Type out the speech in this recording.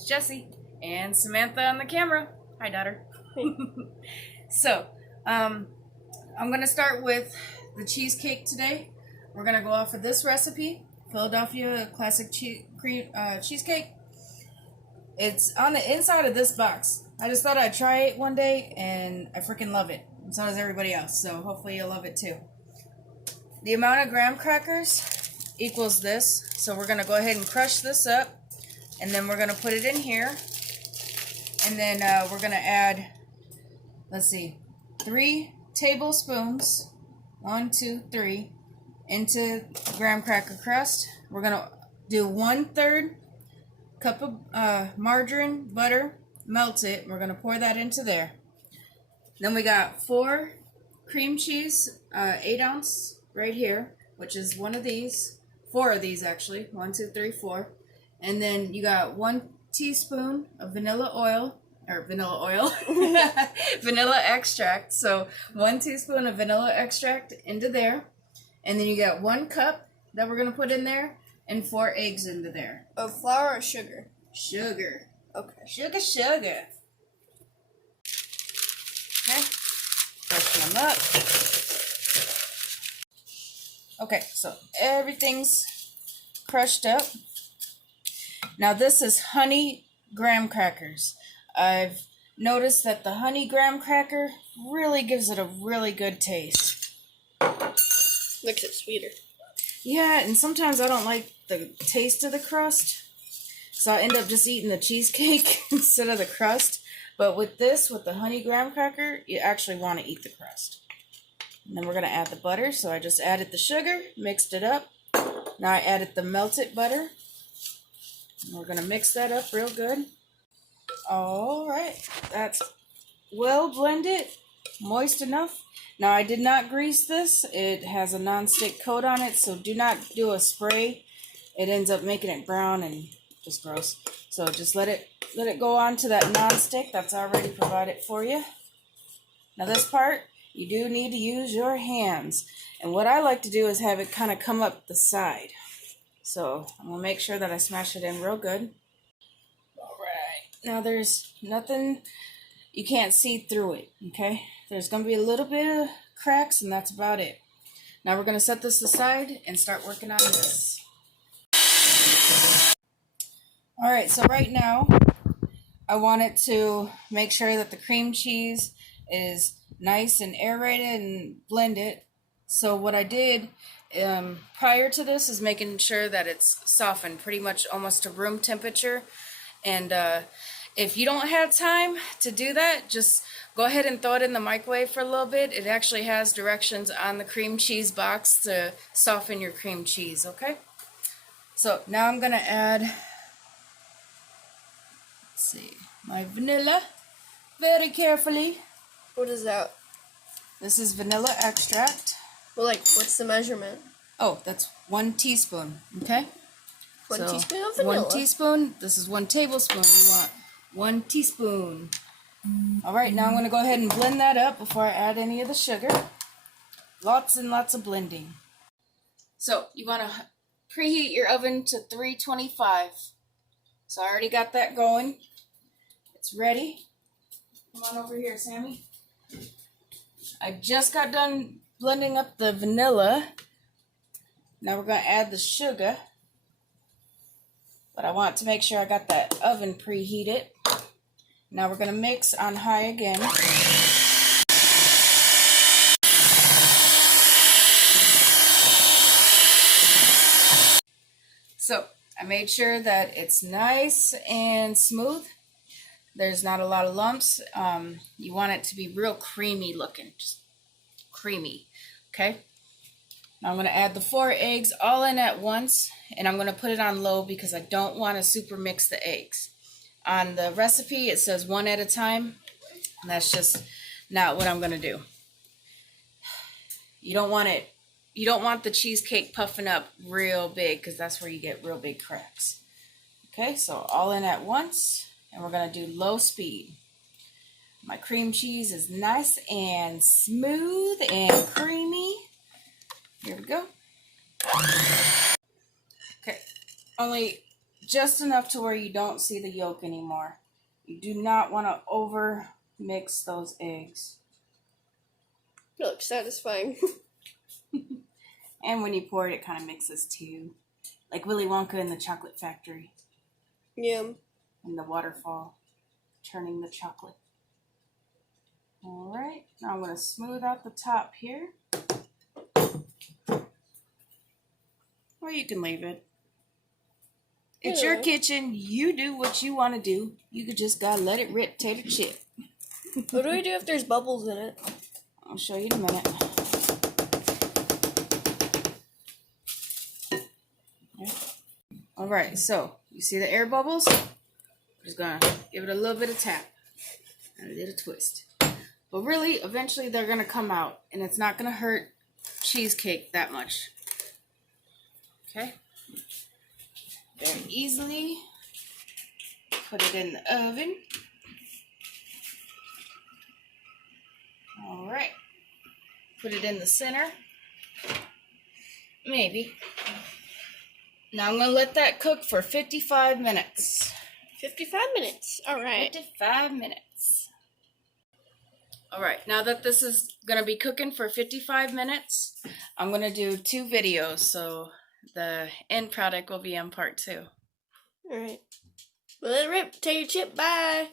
It's Jessie and Samantha on the camera. Hi, daughter. So, I'm going to start with the cheesecake today. We're going to go off of this recipe, Philadelphia Classic Cheesecake. It's on the inside of this box. I just thought I'd try it one day, and I freaking love it. And so does everybody else, so hopefully you'll love it too. The amount of graham crackers equals this. So we're going to go ahead and crush this up, and then we're going to put it in here. And then we're going to add, let's see, 3 tablespoons, 1, 2, 3, into graham cracker crust. We're going to do 1/3 cup of margarine, butter, melt it. We're going to pour that into there. Then we got 4 cream cheese, 8-ounce right here, which is one of these. 4 of these actually. 1, 2, 3, 4. And then you got 1 teaspoon of vanilla extract. So 1 teaspoon of vanilla extract into there. And then you got 1 cup that we're going to put in there and 4 eggs into there. Of flour or sugar? Sugar. Okay. Sugar. Okay. Crush them up. Okay, so everything's crushed up. Now this is honey graham crackers. I've noticed that the honey graham cracker really gives it a really good taste. Makes it sweeter. Yeah, and sometimes I don't like the taste of the crust, so I end up just eating the cheesecake instead of the crust. But with this, with the honey graham cracker, you actually want to eat the crust. And then we're going to add the butter. So I just added the sugar, mixed it up. Now I added the melted butter. And we're going to mix that up real good. All right, that's well blended, moist enough. Now I did not grease this. It has a non-stick coat on it, so do not do a spray. It ends up making it brown and just gross. So just let it go on to that non-stick that's already provided for you. Now this part, you do need to use your hands. And what I like to do is have it kind of come up the side. So I'm going to make sure that I smash it in real good. Alright, now there's nothing, you can't see through it, okay? There's going to be a little bit of cracks, and that's about it. Now we're going to set this aside and start working on this. Alright, so right now, I wanted to make sure that the cream cheese is nice and aerated and blended. So what I did prior to this is making sure that it's softened pretty much almost to room temperature. And if you don't have time to do that, just go ahead and throw it in the microwave for a little bit. It actually has directions on the cream cheese box to soften your cream cheese, okay? So now I'm going to add, let's see, my vanilla very carefully. What is that? This is vanilla extract. Well, like, what's the measurement? Oh, that's 1 teaspoon, okay? 1 teaspoon of vanilla. 1 teaspoon. This is 1 tablespoon. You want 1 teaspoon. All right, now I'm going to go ahead and blend that up before I add any of the sugar. Lots and lots of blending. So you want to preheat your oven to 325. So I already got that going. It's ready. Come on over here, Sammy. I just got done blending up the vanilla. Now we're going to add the sugar. But I want to make sure I got that oven preheated. Now we're going to mix on high again. So I made sure that it's nice and smooth. There's not a lot of lumps. You want it to be real creamy looking. Just creamy. Okay? Now I'm going to add the 4 eggs all in at once. And I'm going to put it on low because I don't want to super mix the eggs. On the recipe, it says 1 at a time. And that's just not what I'm going to do. You don't want the cheesecake puffing up real big because that's where you get real big cracks. Okay, so all in at once. And we're going to do low speed. My cream cheese is nice and smooth and creamy. Here we go. Okay, only just enough to where you don't see the yolk anymore. You do not want to over mix those eggs. It looks satisfying. And when you pour it, it kind of mixes too. Like Willy Wonka in the Chocolate Factory. Yum. In the waterfall. Turning the chocolate. Alright, now I'm going to smooth out the top here. Or you can leave it. It's your kitchen. You do what you want to do. You could just gotta let it rip, tater chip. What do we do if there's bubbles in it? I'll show you in a minute. Alright, so you see the air bubbles? I'm just gonna give it a little bit of tap and a little twist. But really, eventually they're gonna come out and it's not gonna hurt cheesecake that much. Okay? Very easily. Put it in the oven. Alright. Put it in the center. Maybe. Now I'm going to let that cook for 55 minutes. 55 minutes. All right. 55 minutes. Alright, now that this is going to be cooking for 55 minutes, I'm going to do 2 videos, so the end product will be in part 2. All right. Let it rip. Tater chip. Bye.